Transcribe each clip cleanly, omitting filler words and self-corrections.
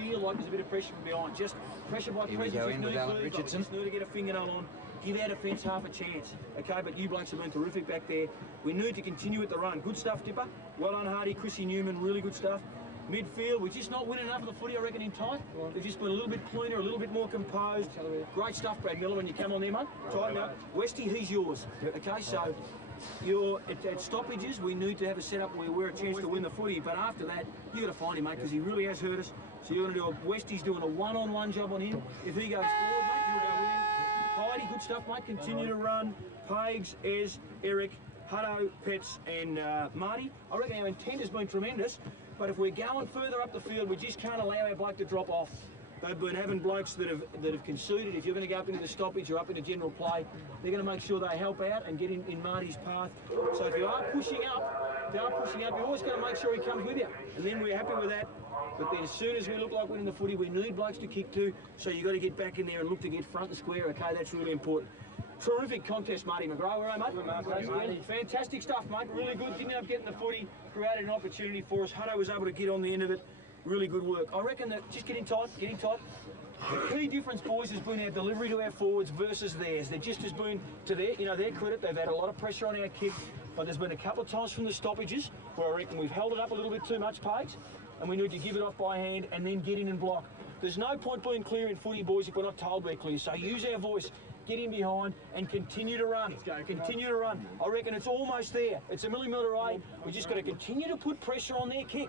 feel like there's a bit of pressure from behind. Just pressure by pressure. Here we go in with Alan Richardson. Just need to get a fingernail on. Give our defence half a chance. Okay, but you blokes have been terrific back there. We need to continue with the run. Good stuff, Dipper. Well done, Hardy. Chrissy Newman, really good stuff. Midfield, we're just not winning enough of the footy, I reckon, in tight. They've just been a little bit cleaner, a little bit more composed. Great stuff, Brad Miller, when you come on there, mate. Tighten up. Westy, he's yours. Okay, so you're at stoppages, we need to have a setup where we're a chance to win the footy, but after that, you've got to find him, mate, because he really has hurt us. So you're going to do Westy's doing a one-on-one job on him. If he goes forward, mate, you'll go with him. Heidi, good stuff, mate. Continue to run. Pags, Ez, Eric, Hutto, Pets, and Marty. I reckon our intent has been tremendous, but if we're going further up the field, we just can't allow our bloke to drop off. They've been having blokes that have conceded. If you're going to go up into the stoppage or up into general play, they're going to make sure they help out and get in Marty's path. So if you are pushing up, you're always going to make sure he comes with you. And then we're happy with that. But then as soon as we look like winning the footy, we need blokes to kick to. So you've got to get back in there and look to get front and square. Okay, that's really important. Terrific contest, Marty McGrath. All right, mate? Good, fantastic stuff, mate. Really good. Didn't end up getting the footy. Created an opportunity for us. Hutto was able to get on the end of it. Really good work. I reckon that just getting tight. The key difference, boys, has been our delivery to our forwards versus theirs. There just has been, to their credit, they've had a lot of pressure on our kick, but there's been a couple of times from the stoppages where I reckon we've held it up a little bit too much, Pags, and we need to give it off by hand and then get in and block. There's no point being clear in footy, boys, if we're not told we're clear. So use our voice, get in behind, and continue to run. Continue to run. I reckon it's almost there. It's a millimetre away. We just got to continue to put pressure on their kick.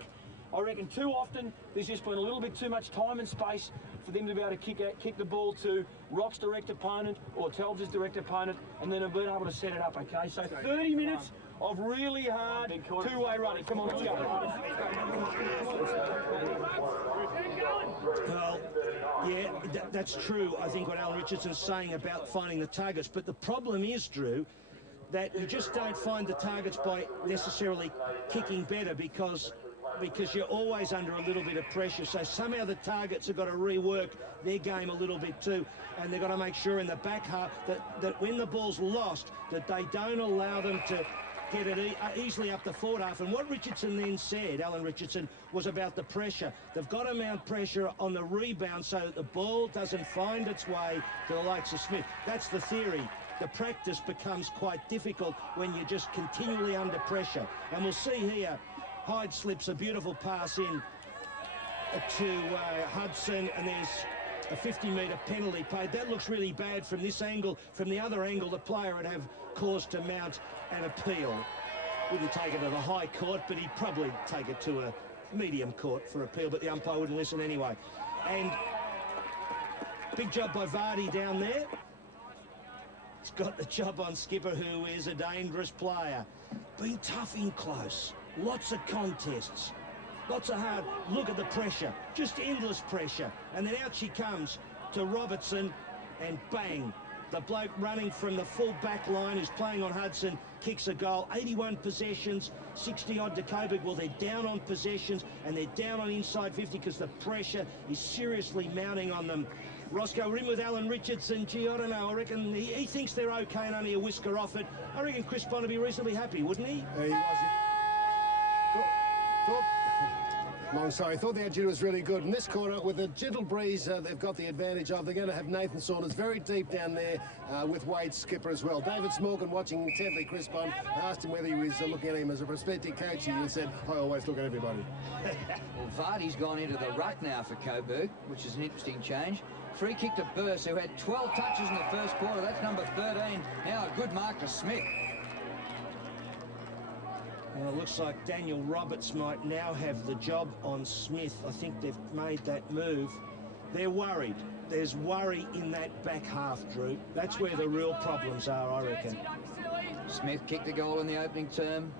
I reckon too often there's just been a little bit too much time and space for them to be able to kick the ball to Rock's direct opponent or Telbs' direct opponent, and then have been able to set it up, okay? So 30 minutes of really hard two-way running. Come on, let's go. Well, yeah, that's true, I think, what Alan Richardson's saying about finding the targets. But the problem is, Drew, that you just don't find the targets by necessarily kicking better because you're always under a little bit of pressure. So somehow the targets have got to rework their game a little bit too, and they've got to make sure in the back half that when the ball's lost, that they don't allow them to get it easily up the forward half. And what Richardson then said, Alan Richardson, was about the pressure. They've got to mount pressure on the rebound so that the ball doesn't find its way to the likes of Smith. That's the theory. The practice becomes quite difficult when you're just continually under pressure. And we'll see here, Hyde slips a beautiful pass in to Hudson, and there's a 50-metre penalty paid. That looks really bad from this angle. From the other angle, the player would have cause to mount an appeal. Wouldn't take it to the High Court, but he'd probably take it to a medium court for appeal, but the umpire wouldn't listen anyway. And big job by Vardy down there. He's got the job on Skipper, who is a dangerous player. Been tough in close. Lots of contests. Lots of hard. Look at the pressure. Just endless pressure. And then out she comes to Robertson, and bang. The bloke running from the full back line who's playing on Hudson kicks a goal. 81 possessions, 60-odd to Coburg. Well, they're down on possessions and they're down on inside 50 because the pressure is seriously mounting on them. Roscoe, we're in with Alan Richardson. Gee, I don't know. I reckon he thinks they're okay and only a whisker off it. I reckon Chris Bond would be reasonably happy, wouldn't he? He was. I thought the attitude was really good. In this corner, with a gentle breeze, they've got the advantage of. They're going to have Nathan Saunders very deep down there with Wade Skipper as well. David Smorgan, watching intently Chris Bond, asked him whether he was looking at him as a prospective coach. He said, I always look at everybody. Well, Vardy's gone into the ruck now for Coburg, which is an interesting change. Free kick to Burst, who had 12 touches in the first quarter. That's number 13. Now a good mark to Smith. Well, it looks like Daniel Roberts might now have the job on Smith. I think they've made that move. They're worried. There's worry in that back half, Drew. That's where the real problems are, I reckon. Smith kicked a goal in the opening term.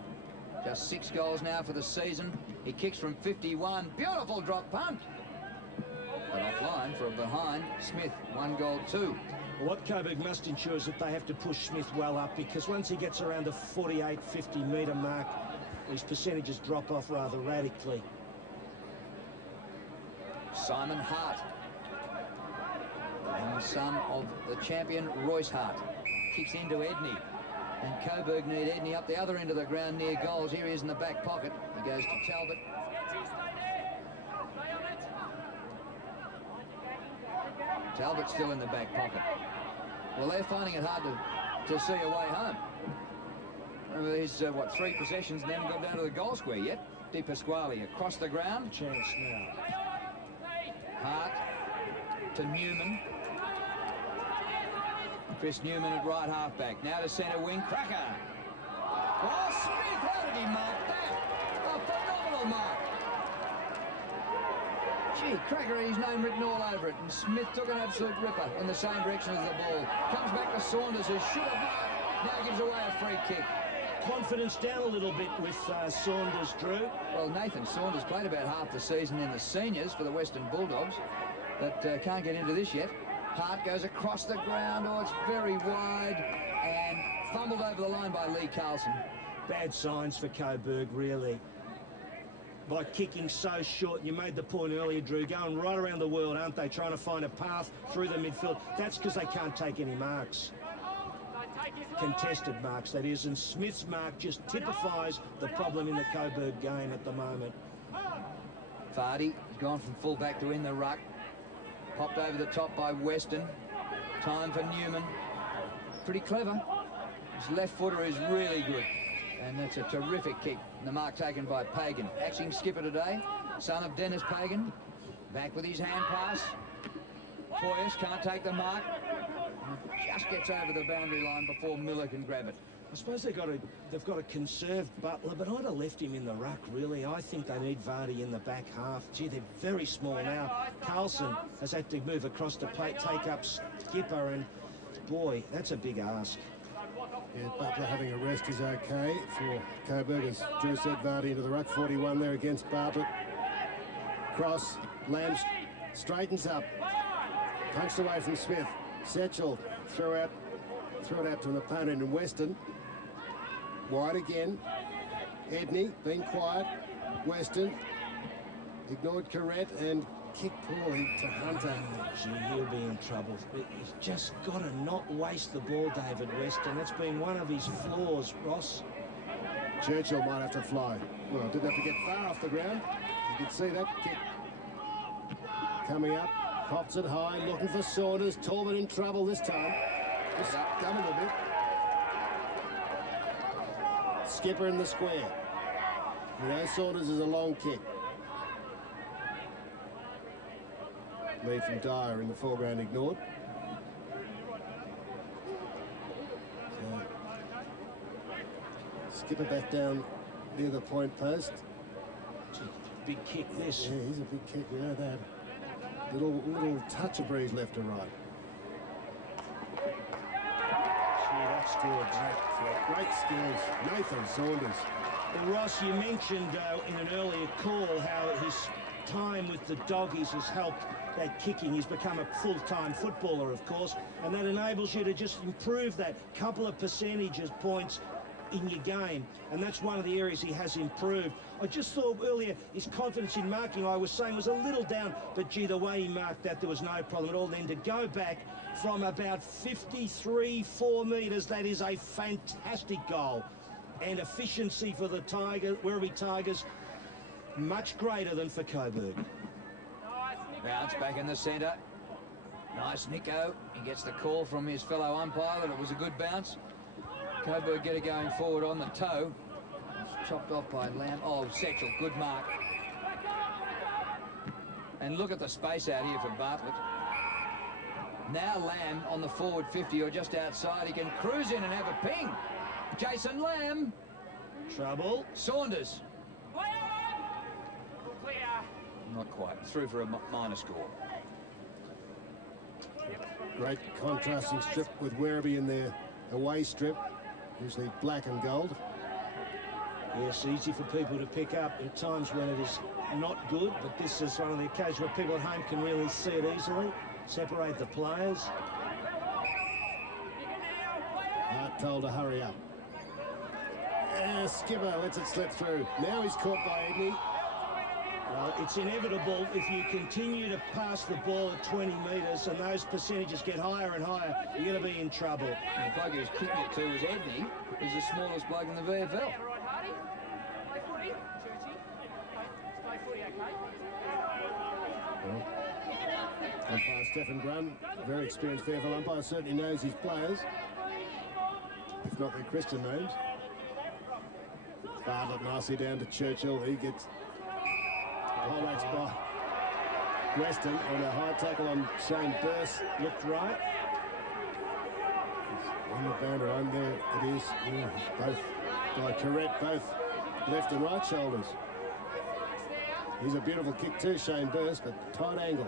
Just 6 goals now for the season. He kicks from 51. Beautiful drop punt. But offline for a behind. Smith, 1 goal, 2. What Coburg must ensure is that they have to push Smith well up, because once he gets around the 48, 50-metre mark, his percentages drop off rather radically. Simon Hart, the young son of the champion Royce Hart, kicks into Edney. And Coburg need Edney up the other end of the ground near goals. Here he is in the back pocket. He goes to Talbot. Talbot's still in the back pocket. Well, they're finding it hard to see a way home. Remember, these, 3 possessions and they haven't got down to the goal square yet. Di Pasquale across the ground. Chance now. Hart to Newman. Chris Newman at right half-back. Now to centre wing. Cracker. Oh, Smith, how did he mark that? A phenomenal mark. Gee, Cracker, his name written all over it. And Smith took an absolute ripper in the same direction as the ball. Comes back to Saunders, who should have marked. Now gives away a free kick. Confidence down a little bit with Saunders, Drew. Well, Nathan Saunders played about half the season in the seniors for the Western Bulldogs, but can't get into this yet. Hart goes across the ground. Oh, it's very wide and fumbled over the line by Lee Carlson. Bad signs for Coburg, really. By kicking so short, you made the point earlier, Drew, going right around the world, aren't they, trying to find a path through the midfield. That's because they can't take any marks. Contested marks, that is, and Smith's mark just typifies the problem in the Coburg game at the moment. Vardy has gone from full back to in the ruck. Popped over the top by Weston. Time for Newman. Pretty clever. His left footer is really good. And that's a terrific kick. And the mark taken by Pagan. Acting skipper today, son of Dennis Pagan. Back with his hand pass. Poyas can't take the mark. Just gets over the boundary line before Miller can grab it. I suppose they've got to conserve Butler, but I'd have left him in the ruck, really. I think they need Vardy in the back half. Gee, they're very small now. Carlson has had to move across the plate, take up skipper, and boy, that's a big ask. Yeah, Butler having a rest is okay for Coburg, as Drew said. Vardy into the ruck, 41 there against Bartlett. Cross, Lamb straightens up, punched away from Smith. Setchell threw it out to an opponent in Weston. Wide again. Edney being quiet. Weston ignored Corrette and kicked poorly to Hunter. Gee, he'll be in trouble. He's just got to not waste the ball, David Weston. That's been one of his flaws, Ross. Churchill might have to fly. Well, didn't have to get far off the ground. You could see that kick coming up. Pops it high, looking for Saunders. Talbot in trouble this time. Just come a little bit. Skipper in the square. You know, Saunders is a long kick. Lee from Dyer in the foreground ignored. So, Skipper back down near the point post. Big kick this. Yeah, he's a big kick, we know that. Little touch of breeze left and right. Gee, that's good. Great skills. Nathan Saunders. Well, Ross, you mentioned in an earlier call how his time with the Doggies has helped that kicking. He's become a full-time footballer, of course, and that enables you to just improve that couple of percentages points in your game, and that's one of the areas he has improved. I just thought earlier his confidence in marking, I was saying, was a little down, but gee, the way he marked that, there was no problem at all. Then to go back from about 4 metres, that is a fantastic goal. And efficiency for the Werribee Tigers, much greater than for Coburg. Bounce back in the centre. Nice Nico. He gets the call from his fellow umpire that it was a good bounce. Coburg get it going forward on the toe. It's chopped off by Lamb. Oh, Setchell, good mark. And look at the space out here for Bartlett. Now Lamb on the forward 50 or just outside. He can cruise in and have a ping. Jason Lamb. Trouble. Saunders. Not quite. Through for a minor score. Great contrasting strip with Werribee in their away strip. Usually black and gold. Yes, easy for people to pick up in times when it is not good, but this is one of the occasions where people at home can really see it easily, separate the players. Hart told to hurry up. Skipper lets it slip through. Now he's caught by Edney. Well, it's inevitable if you continue to pass the ball at 20 metres and those percentages get higher and higher, you're going to be in trouble. And the bloke who's kicking it to was Edney, who's the smallest bloke in the VFL. And pass Stefan Grun, very experienced VFL umpire, certainly knows his players, if not their Christian names. Bartlett nicely down to Churchill. He gets highlights by Weston on a high tackle on Shane Burst. Looked right. On the boundary line there, it is. Yeah, both by correct, both left and right shoulders. He's a beautiful kick too, Shane Burst, but tight angle.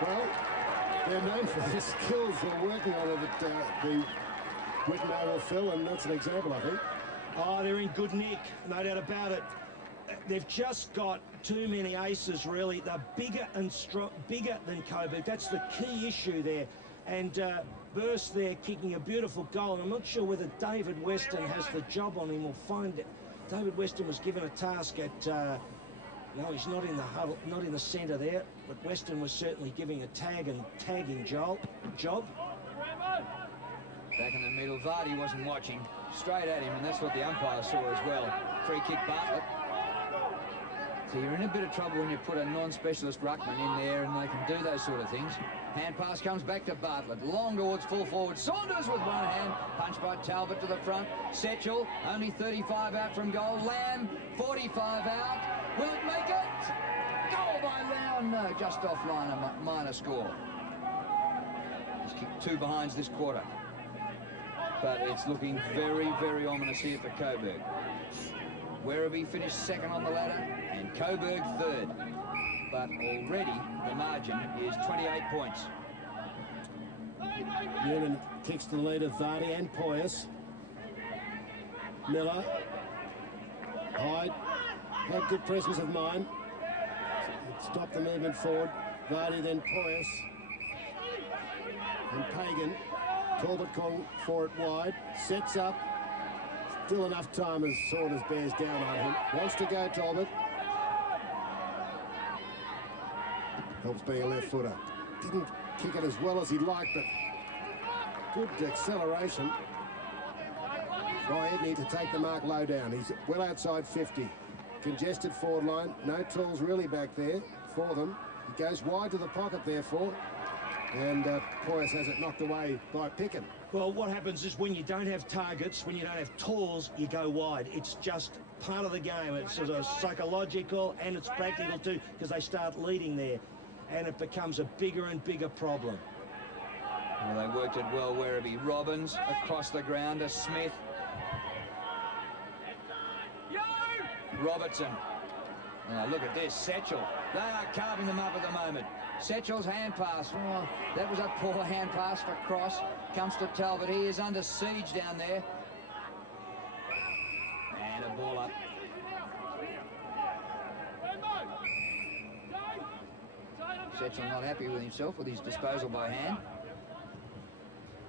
Well, they're known for their skills. They're working on it at the Whitten Oval, Phil, and that's an example, I think. Oh, they're in good nick, no doubt about it. They've just got too many aces, really. They're bigger and bigger than Coburg. That's the key issue there. And Burst there kicking a beautiful goal. And I'm not sure whether David Weston has the job on him or find it. David Weston was given a task at... no, he's not in the huddle, not in the centre there. But Weston was certainly giving a tagging job. Back in the middle, Vardy wasn't watching. Straight at him, and that's what the umpire saw as well. Free kick, Bartlett. So you're in a bit of trouble when you put a non-specialist ruckman in there and they can do those sort of things. Hand pass comes back to Bartlett. Long towards full forward. Saunders with one hand. Punched by Talbot to the front. Setchell, only 35 out from goal. Lamb, 45 out. Will it make it? Goal by Lamb. No, just offline, a minor score. He's kicked 2 behinds this quarter. But it's looking very, very ominous here for Coburg. Werribee finished second on the ladder and Coburg third. But already the margin is 28 points. Newman kicks to the lead of Vardy and Poyas. Miller. Hyde had good presence of mind. Stopped the movement forward. Vardy, then Poyas. And Pagan. Talbot calling for it wide. Sets up. Still enough time as Saunders bears down on him. Wants to go, Talbot. Helps being a left footer. Didn't kick it as well as he'd like, but good acceleration. By Edney to take the mark low down. He's well outside 50. Congested forward line. No tools really back there for them. He goes wide to the pocket, therefore. And Poyas has it knocked away by Picken. Well, what happens is when you don't have targets, when you don't have tools, you go wide. It's just part of the game. It's sort of psychological and it's practical too, because they start leading there. And it becomes a bigger and bigger problem. Well, they worked it well, Werribee. Robbins across the ground to Smith. Robertson. Oh, look at this, Setchell. They are carving them up at the moment. Setchell's hand pass. Oh, that was a poor hand pass for Cross. Comes to Talbot. He is under siege down there. And a ball up. Setchell not happy with himself with his disposal by hand.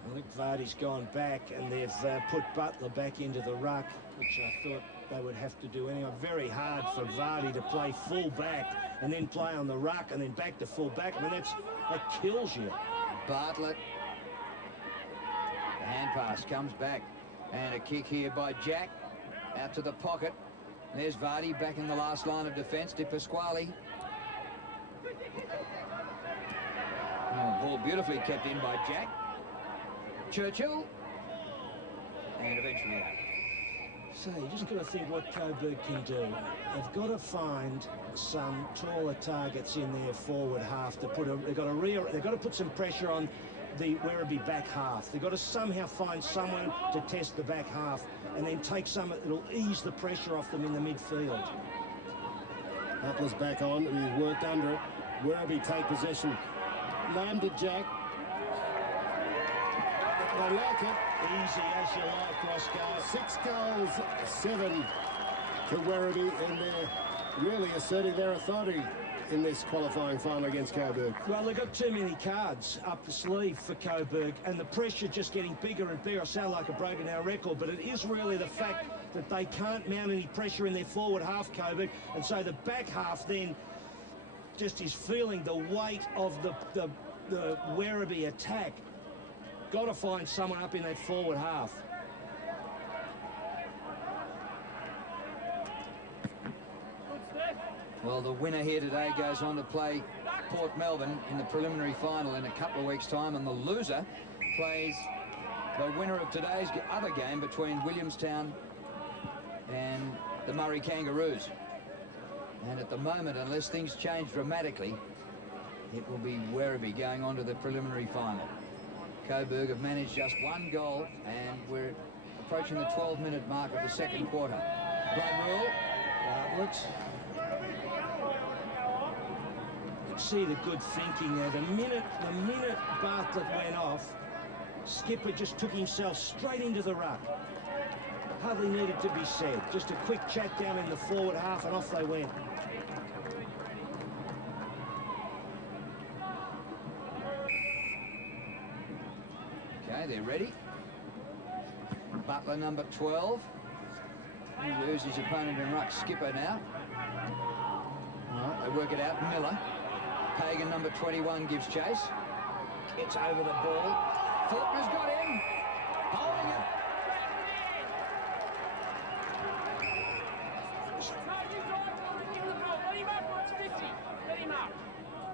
I think Vardy's gone back and they've put Butler back into the ruck, which I thought they would have to do anyway. Very hard for Vardy to play full back and then play on the ruck and then back to full back. I mean, that kills you. Bartlett. The hand pass comes back. And a kick here by Jack. Out to the pocket. There's Vardy back in the last line of defence. Di Pasquale. Oh, ball beautifully kept in by Jack. Churchill. And eventually out. So you just got to think what Coburg can do. They've got to find some taller targets in their forward half to put a. They've got to put some pressure on the Werribee back half. They've got to somehow find someone to test the back half and then take some that'll ease the pressure off them in the midfield. Butler's back on. He's worked under it. Werribee take possession. Lamb to Jack. They like it. Easy as you like, Roscoe. 6 goals, 7 to Werribee, and they're really asserting their authority in this qualifying final against Coburg. Well, they've got too many cards up the sleeve for Coburg, and the pressure just getting bigger and bigger. I sound like a broken down record, but it is really the fact that they can't mount any pressure in their forward half, Coburg, and so the back half then just is feeling the weight of the the Werribee attack. Got to find someone up in that forward half. Well, the winner here today goes on to play Port Melbourne in the preliminary final in a couple of weeks' time, and the loser plays the winner of today's other game between Williamstown and the Murray Kangaroos. And at the moment, unless things change dramatically, it will be Werribee going on to the preliminary final. Coburg have managed just one goal, and we're approaching the 12-minute mark of the second quarter. Blood rule. Let's see the good thinking there. The minute Bartlett went off, Skipper just took himself straight into the ruck. Hardly needed to be said. Just a quick chat down in the forward half, and off they went. Okay, they're ready. Butler, number 12. He moves his opponent in ruck. Skipper now. Well, they work it out. Miller. Pagan, number 21, gives chase. Gets over the ball. Faulkner's got him. Holding it.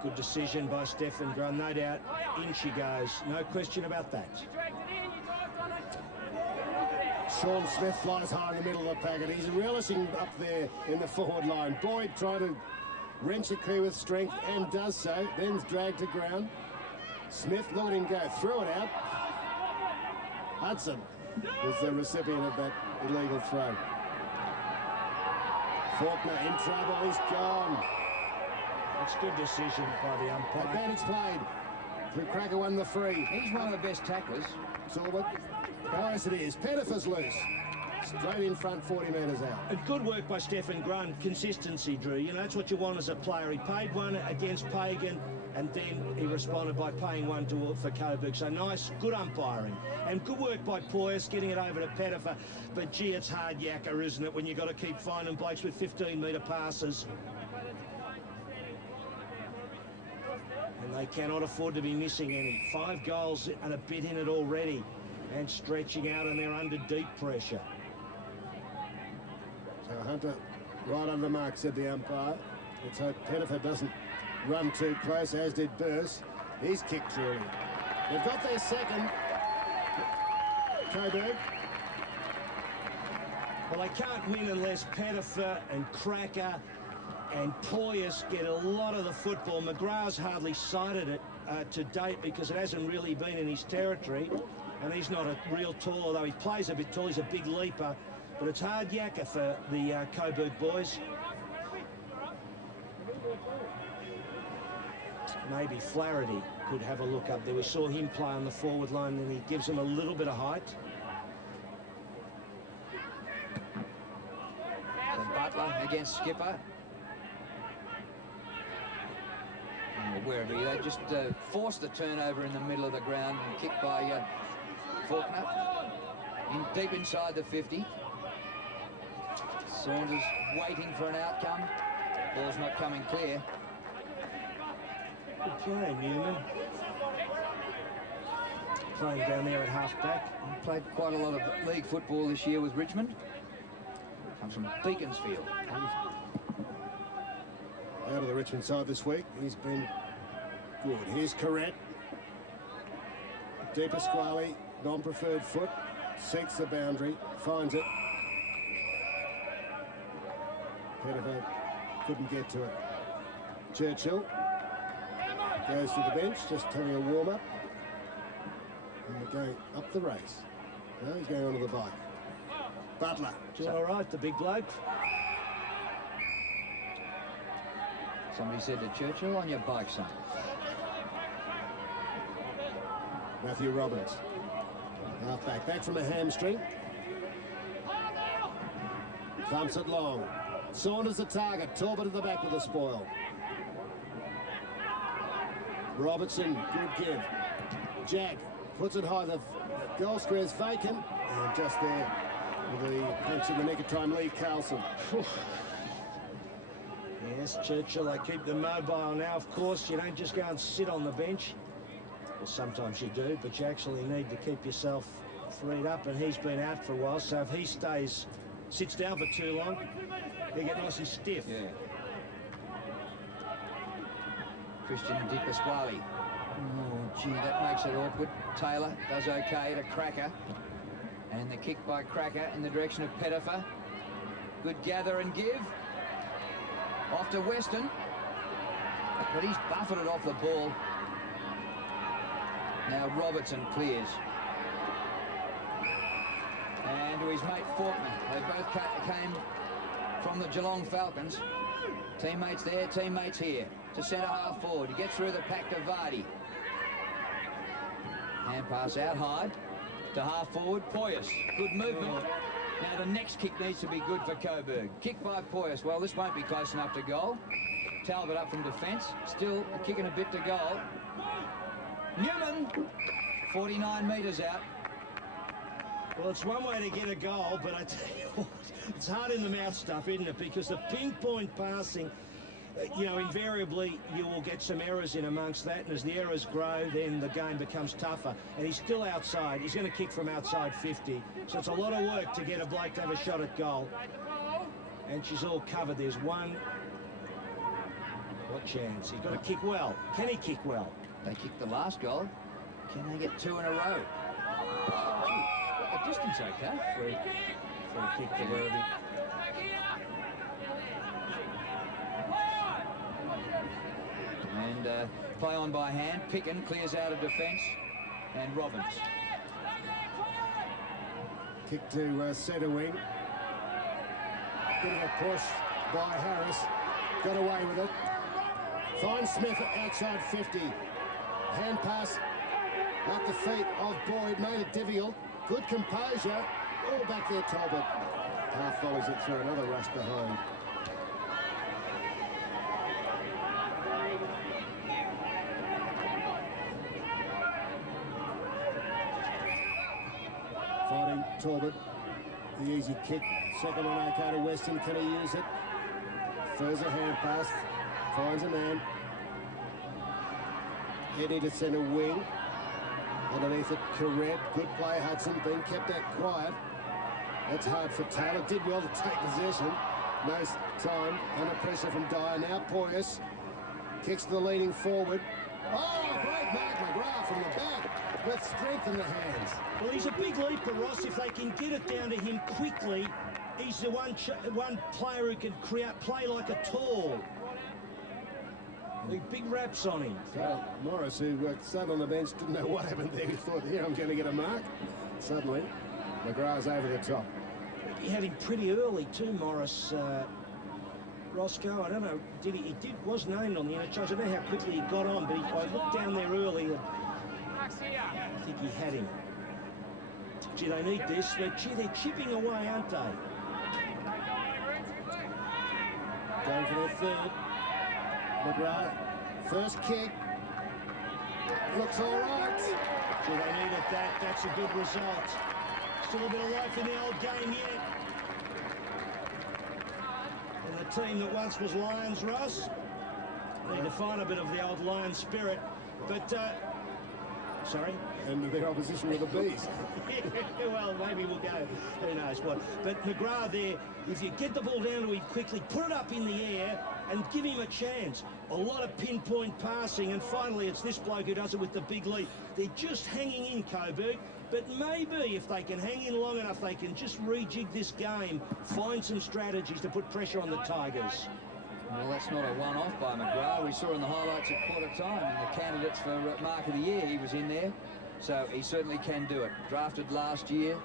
Good decision by Stefan Grun, no doubt. In she goes, no question about that. Sean Smith flies high in the middle of the packet. He's relishing up there in the forward line. Boyd trying to wrench it clear with strength and does so, then's dragged to ground. Smith, look at him go, threw it out. Hudson was the recipient of that illegal throw. Faulkner in trouble, he's gone. That's a good decision by the umpire. Advantage played. Blue Cracker won the free. He's one of the best tacklers. Talbot. Yes, it is. Pettifer's loose. Straight in front, 40 metres out. And good work by Stefan Grun. Consistency, Drew. You know, that's what you want as a player. He paid one against Pagan, and then he responded by paying one for Coburg. So nice, good umpiring. And good work by Poyas, getting it over to Pettifer. But, gee, it's hard yakka, isn't it, when you've got to keep finding blokes with 15-metre passes. And they cannot afford to be missing any. 5 goals and a bit in it already. And stretching out, and they're under deep pressure. So Hunter right on the mark, said the umpire. Let's hope Pettifer doesn't run too close, as did Burse. He's kicked through. They've got their second. Coburg. Well, they can't win unless Pettifer and Cracker and Poyas get a lot of the football. McGrath's hardly sighted it to date because it hasn't really been in his territory. And he's not a real tall, although he plays a bit tall. He's a big leaper. But it's hard yakka for the Coburg boys. Maybe Flaherty could have a look up there. We saw him play on the forward line, and he gives him a little bit of height. So Butler against Skipper. And Werribee, they just forced the turnover in the middle of the ground and kicked by Faulkner. Deep inside the 50. Saunders waiting for an outcome. Ball's not coming clear. Okay, Newman. Playing down there at half-back. He played quite a lot of league football this year with Richmond. Comes from Beaconsfield. Out of the Richmond side this week. He's been good. Here's Corrett. Deep Pasquale, non-preferred foot. Seeks the boundary. Finds it. Pettifer couldn't get to it. Churchill goes to the bench, just having a warm-up. And they're going up the race. No, he's going onto the bike. Butler. Doing all right, the big bloke. Somebody said to Churchill, on your bike, son. Matthew Robbins. Half-back, back from a hamstring. Thumps it long. Saunders the target. Talbot at the back with the spoil. Robertson, good give. Jack puts it high. The goal square's vacant. And just there with the punch in the neck of time, Lee Carlson. Yes, Churchill, they keep them mobile now, of course. You don't just go and sit on the bench. Well, sometimes you do, but you actually need to keep yourself freed up, and he's been out for a while, so if he sits down for too long, he get nice and stiff. Yeah. Christian Di Pasquale. Oh, gee, that makes it awkward. Taylor does okay to Cracker. And the kick by Cracker in the direction of Pettifer. Good gather and give. Off to Weston. But he's buffeted off the ball. Now Robertson clears. And to his mate Faulkner. They both came from the Geelong Falcons. Teammates there, teammates here. To centre half forward. He gets through the pack to Vardy. Hand pass out high to half forward. Poyas. Good movement. Now the next kick needs to be good for Coburg. Kick by Poyas. Well, this won't be close enough to goal. Talbot up from defence. Still kicking a bit to goal. Newman. 49 metres out. Well, it's one way to get a goal, but I tell you what, it's hard in the mouth stuff, isn't it? Because the pinpoint passing, you know, invariably you will get some errors in amongst that, and as the errors grow, then the game becomes tougher. And he's still outside. He's going to kick from outside 50. So it's a lot of work to get a bloke to have a shot at goal. And she's all covered. There's one. What chance? He's got to kick well. Can he kick well? They kicked the last goal. Can they get two in a row? The distance okay. Free kick for Werribee. And play on by hand. Picken clears out of defence. And Robbins. Kick to centre wing. Bit of a push by Harris. Got away with it. Finds Smith outside 50. Hand pass at the feet of Boyd. Made it difficult. Good composure. All back there, Talbot. Half volleys it through. Another rush behind. Fighting Talbot. The easy kick. Second one okay to Weston. Can he use it? Throws a hand pass. Finds a man. Heading to centre wing. Underneath it, Correct. Good play, Hudson. Being kept out quiet. That's hard for Taylor. Did well to take possession. No time. Under pressure from Dyer. Now Poyas. Kicks to the leading forward. Oh, great mark, McGrath from the back. With strength in the hands. Well, he's a big leaper, Ross. If they can get it down to him quickly, he's the one player who can play like a tall. The big raps on him. So Morris, who sat on the bench, didn't know what happened there. He thought, here, I'm going to get a mark. Suddenly, McGrath's over the top. He had him pretty early too, Morris. Roscoe, I don't know, was named on the NHL. I don't know how quickly he got on, but I looked down there early and I think he had him. Gee, they need this. They're chipping away, aren't they? Going for their third. McGrath, first kick. Looks all right. Gee, they needed that. That's a good result. Still a bit of life in the old game yet. And the team that once was Lions, Ross, need to find a bit of the old Lion spirit. But, sorry? And their opposition were the Bees. Well, maybe we'll go. Who knows what. But McGrath there, if you get the ball down to him quickly, put it up in the air and give him a chance. A lot of pinpoint passing, and finally it's this bloke who does it with the big lead. They're just hanging in, Coburg, but maybe if they can hang in long enough, they can just rejig this game, find some strategies to put pressure on the Tigers. Well, that's not a one-off by McGrath. We saw in the highlights at quarter time, and the candidates for Mark of the Year, he was in there. So he certainly can do it. Drafted last year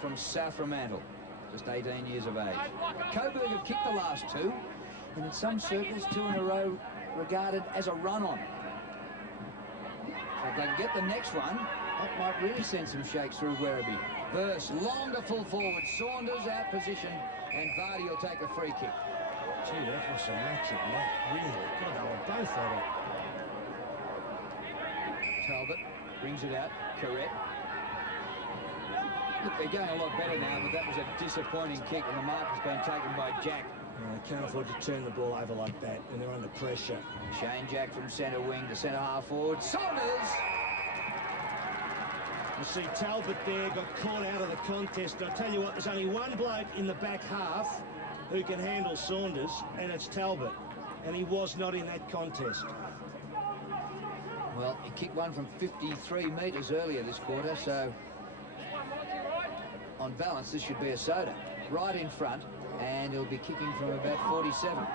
from Saframantle, just 18 years of age. Coburg have kicked the last two, and in some circles, two in a row regarded as a run-on. So if they can get the next one, that might really send some shakes through Werribee. Verse, longer full forward, Saunders out position, and Vardy will take a free kick. Gee, that was a matchup, mate. Really. God, they were both at it. Talbot brings it out, correct. Look, they're going a lot better now, but that was a disappointing kick, and the mark has been taken by Jack. They can't afford to turn the ball over like that, and they're under pressure. Shane Jack from centre wing to centre half forward. Saunders! You see Talbot there got caught out of the contest. And I tell you what, there's only one bloke in the back half who can handle Saunders, and it's Talbot. And he was not in that contest. Well, he kicked one from 53 metres earlier this quarter, so on balance, this should be a soda. Right in front, and he'll be kicking from about 47.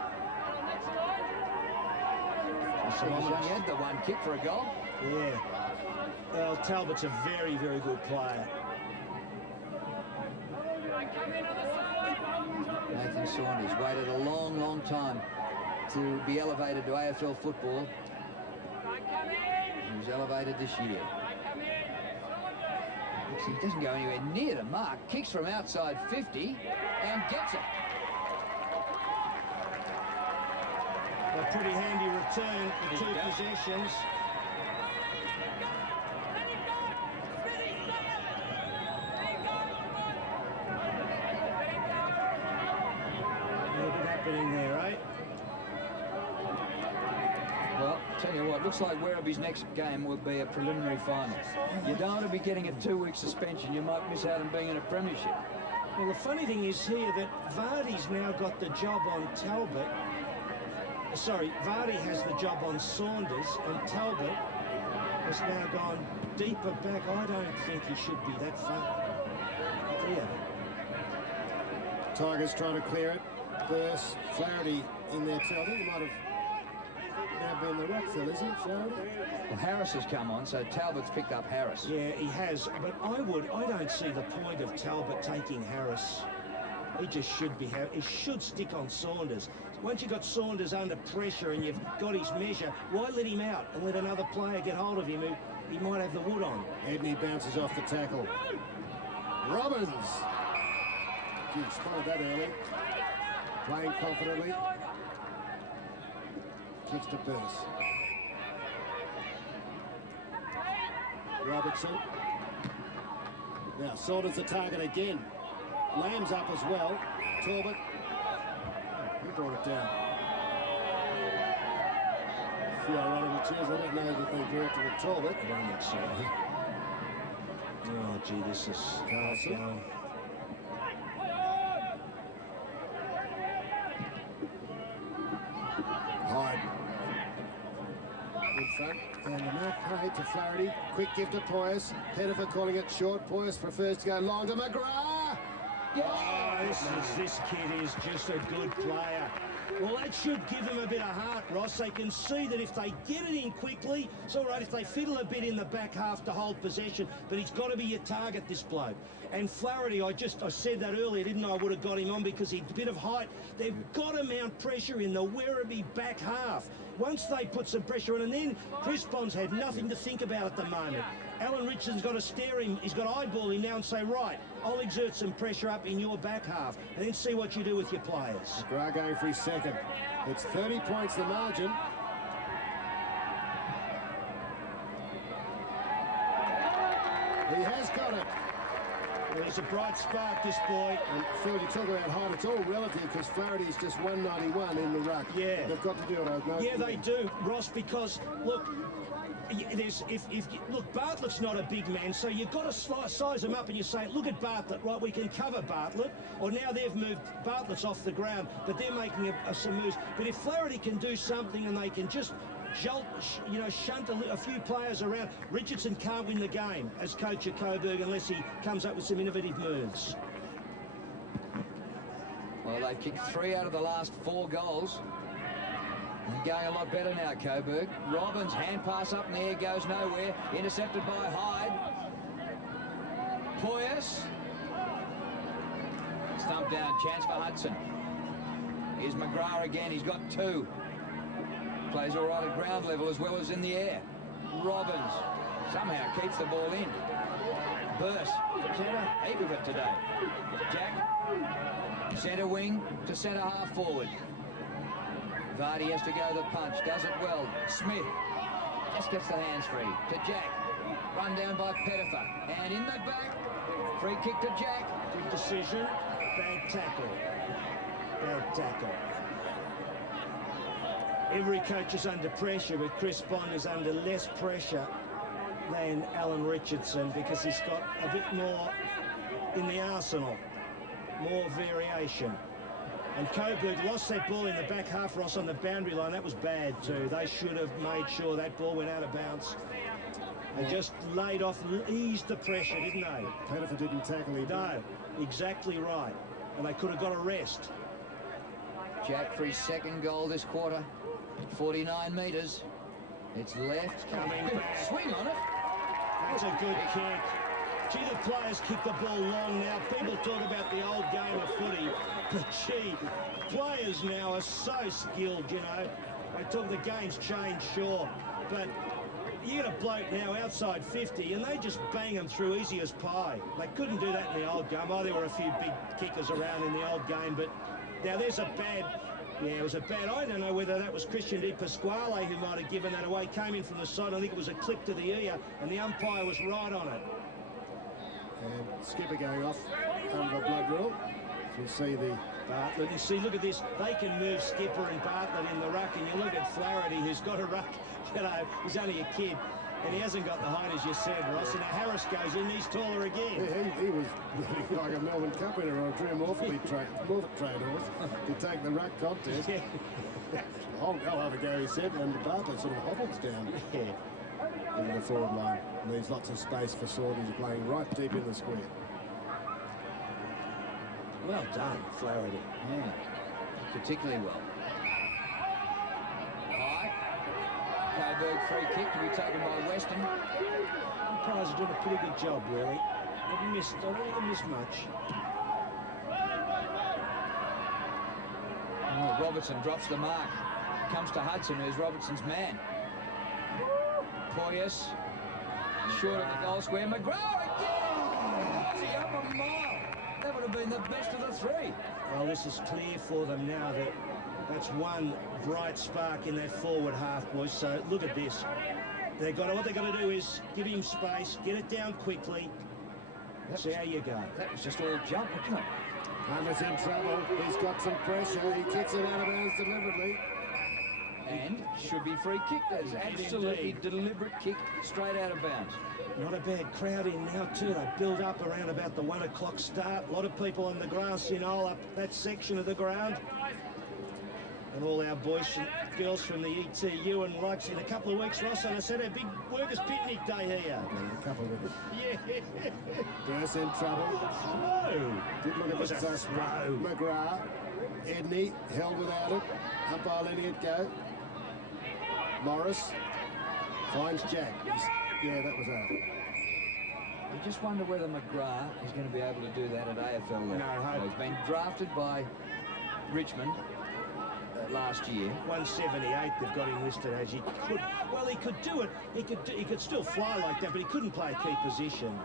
So he's only had the one kick for a goal. Yeah. Well, Talbot's a very, very good player. Nathan Saunders waited a long, long time to be elevated to AFL football. He was elevated this year. He doesn't go anywhere near the mark. Kicks from outside 50 and gets it. A pretty handy return for two possessions. What's happening there, eh? Well, tell you what, looks like Werribee's next game will be a preliminary final. You don't want to be getting a 2-week suspension. You might miss out on being in a premiership. Well, the funny thing is here that Vardy's now got the job on Talbot. Sorry, Werribee has the job on Saunders, and Talbot has now gone deeper back. I don't think he should be that far. Yeah. Tigers trying to clear it. Burst, Flaherty in there too. I think he might have now been the ruck, Phil, isn't it, Flaherty? Well, Harris has come on, so Talbot's picked up Harris. Yeah, he has, but I don't see the point of Talbot taking Harris. He just should be, he should stick on Saunders. Once you've got Saunders under pressure and you've got his measure, why let him out and let another player get hold of him who he might have the wood on? Edney bounces off the tackle. Robbins! Gee, spotted that early. Playing confidently. Kicks to Burst. Robertson. Now Saunders the target again. Lamb's up as well. Talbot. He brought it down. A few ironical cheers. I don't know that they brought it to the Talbot. I don't think so. Oh, gee, this is Carlson. Hyde. In front. And the mark paid to Flaherty. Quick give to Poyas. Pettifer calling it short. Poyas prefers to go long to McGrath. Oh, this kid is just a good player. Well, that should give them a bit of heart, Ross. They can see that if they get it in quickly, it's all right if they fiddle a bit in the back half to hold possession, but he's got to be your target, this bloke. And Flaherty, I said that earlier, didn't I? I would have got him on because he's a bit of height. They've got to mount pressure in the Werribee back half. Once they put some pressure on, and then Chris Bond's had nothing to think about at the moment. Alan Richardson's got to stare him, he's got to eyeball him now and say, right, I'll exert some pressure up in your back half, and then see what you do with your players. McGrath going for his second. It's 30 points the margin. He has got it. Well, he's a bright spark, this boy. And Phil, you talk about height, it's all relative because Flaherty's just 191 in the ruck. Yeah. They've got to do it, I've noticed. Yeah, they do, Ross, because, look, look, Bartlett's not a big man, so you've got to size him up and you say, look at Bartlett, right, we can cover Bartlett. Or now they've moved, Bartlett's off the ground, but they're making some moves. But if Flaherty can do something and they can just shunt a few players around, Richardson can't win the game as coach at Coburg unless he comes up with some innovative moves. Well, they've kicked 3 out of the last 4 goals. They're going a lot better now, Coburg. Robbins, hand pass up in the air, goes nowhere. Intercepted by Hyde. Poyas. Stumped down, chance for Hudson. Here's McGrath again, he's got 2. Plays all right at ground level as well as in the air. Robbins somehow keeps the ball in. Burst, centre, heap of it today. Jack, centre wing to centre half forward. Vardy has to go the punch, does it well. Smith just gets the hands free to Jack. Run down by Pettifer. And in the back, free kick to Jack. Good decision, bad tackle. Bad tackle. Every coach is under pressure, but Chris Bond is under less pressure. than Alan Richardson because he's got a bit more in the arsenal, more variation. And Coburg lost that ball in the back half, Ross, on the boundary line. That was bad too. They should have made sure that ball went out of bounds. They just laid off, eased the pressure, didn't they? Pettifer didn't tackle him. No, exactly right. And they could have got a rest. Jack for his second goal this quarter. 49 metres. It's left. Coming back. Swing on it. That's a good kick. Gee, the players kick the ball long now. People talk about the old game of footy, but gee, players now are so skilled, you know. They talk the game's changed, sure, but you get a bloke now outside 50 and they just bang them through easy as pie. They couldn't do that in the old game. Oh, there were a few big kickers around in the old game, but now there's a bad... Yeah, it was a bad... I don't know whether that was Christian Di Pasquale who might have given that away. Came in from the side. I think it was a clip to the ear, and the umpire was right on it. And Skipper going off under the blood rule. You see the... Bartlett, you see, look at this. They can move Skipper and Bartlett in the ruck, and you look at Flaherty, who's got a ruck. You know, he's only a kid, and he hasn't got the height, as you said, Ross. And now Harris goes in, he's taller again. Yeah, he was like a Melbourne Cup winner or a Drew Morphy trade horse to take the ruck contest. Yeah. I'll have a go, he said, and Bartlett sort of hobbles down into the forward line. Leaves lots of space for Saunders playing right deep in the square. Well done, Flaherty. Yeah, particularly well. High. Coburg free kick to be taken by Weston. Umpires are doing a pretty good job, really. They didn't miss much. Oh, Robertson drops the mark. Comes to Hudson, who's Robertson's man. Poyas, short of the goal square. McGrath again! Aussie up a mile. That would have been the best of the three. Well, this is clear for them now that that's one bright spark in that forward half, boys. So look at this. What they've got to do is give him space, get it down quickly. See how you go. That was just all jump, wasn't it? Hammer's in trouble. He's got some pressure. He kicks it out of bounds deliberately. And should be free kick. That's absolutely deliberate kick straight out of bounds. Not a bad crowd in now too. They build up around about the 1 o'clock start. A lot of people on the grass, you know, up that section of the ground. And all our boys and girls from the ETU and likes in a couple of weeks, Ross, and I said a big workers' picnic day here. A couple of them. Yeah. Burst in trouble. Slow. Did look at Was the a throw. McGrath. Edney held without it. Umpire letting it go. Morris finds Jack. Yeah, that was out. You just wonder whether McGrath is going to be able to do that at AFL level. No hope. He's been drafted by Richmond last year. 178, they've got him listed as he could. Well, he could do it. He could still fly like that, but he couldn't play a key position.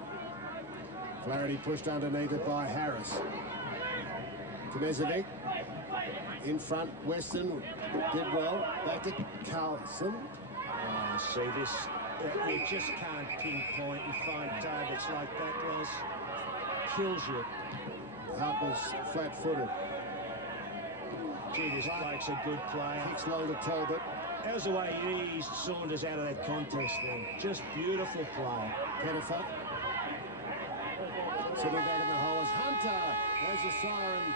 Flaherty pushed underneath it by Harris. Knezovic in front. Weston did well. Back to Carlson. Oh, see this. You just can't pinpoint and find targets like that, Ross. Kills you. Hart was flat-footed. Gee, this bloke's a good player. Kicks long to Talbot. How's the way he eased Saunders out of that contest then? Just beautiful play. Pettifer. Sitting back in the hole is Hunter. There's the siren.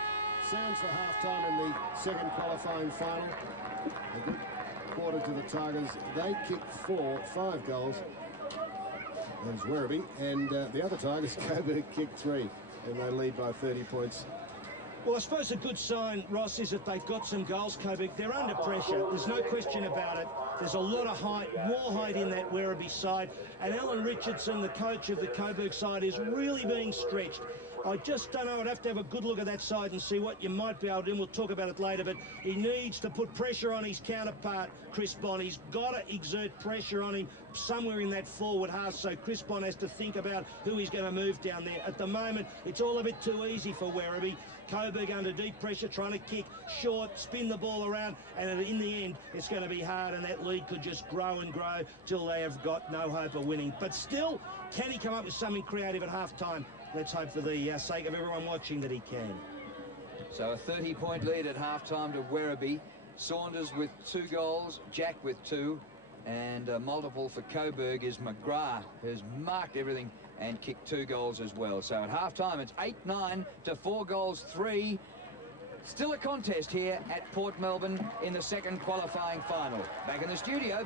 Sounds for half-time in the second qualifying final. A good quarter to the Tigers. They kicked 5 goals. There's Werribee. And the other Tigers, Coburg, kicked 3. And they lead by 30 points. Well, I suppose a good sign, Ross, is that they've got some goals, Coburg. They're under pressure. There's no question about it. There's a lot of height, more height in that Werribee side. And Alan Richardson, the coach of the Coburg side, is really being stretched. I just don't know. I'd have to have a good look at that side and see what you might be able to do. We'll talk about it later, but he needs to put pressure on his counterpart, Chris Bond. He's got to exert pressure on him somewhere in that forward half, so Chris Bond has to think about who he's going to move down there. At the moment, it's all a bit too easy for Werribee. Coburg under deep pressure, trying to kick short, spin the ball around, and in the end, it's going to be hard, and that lead could just grow and grow till they have got no hope of winning. But still, can he come up with something creative at half-time? Let's hope for the sake of everyone watching that he can. So a 30-point lead at half-time to Werribee. Saunders with 2 goals, Jack with 2, And multiple for Coburg is McGrath, who's marked everything and kicked 2 goals as well. So at half-time, it's 8-9 to 4 goals 3. Still a contest here at Port Melbourne in the second qualifying final. Back in the studio.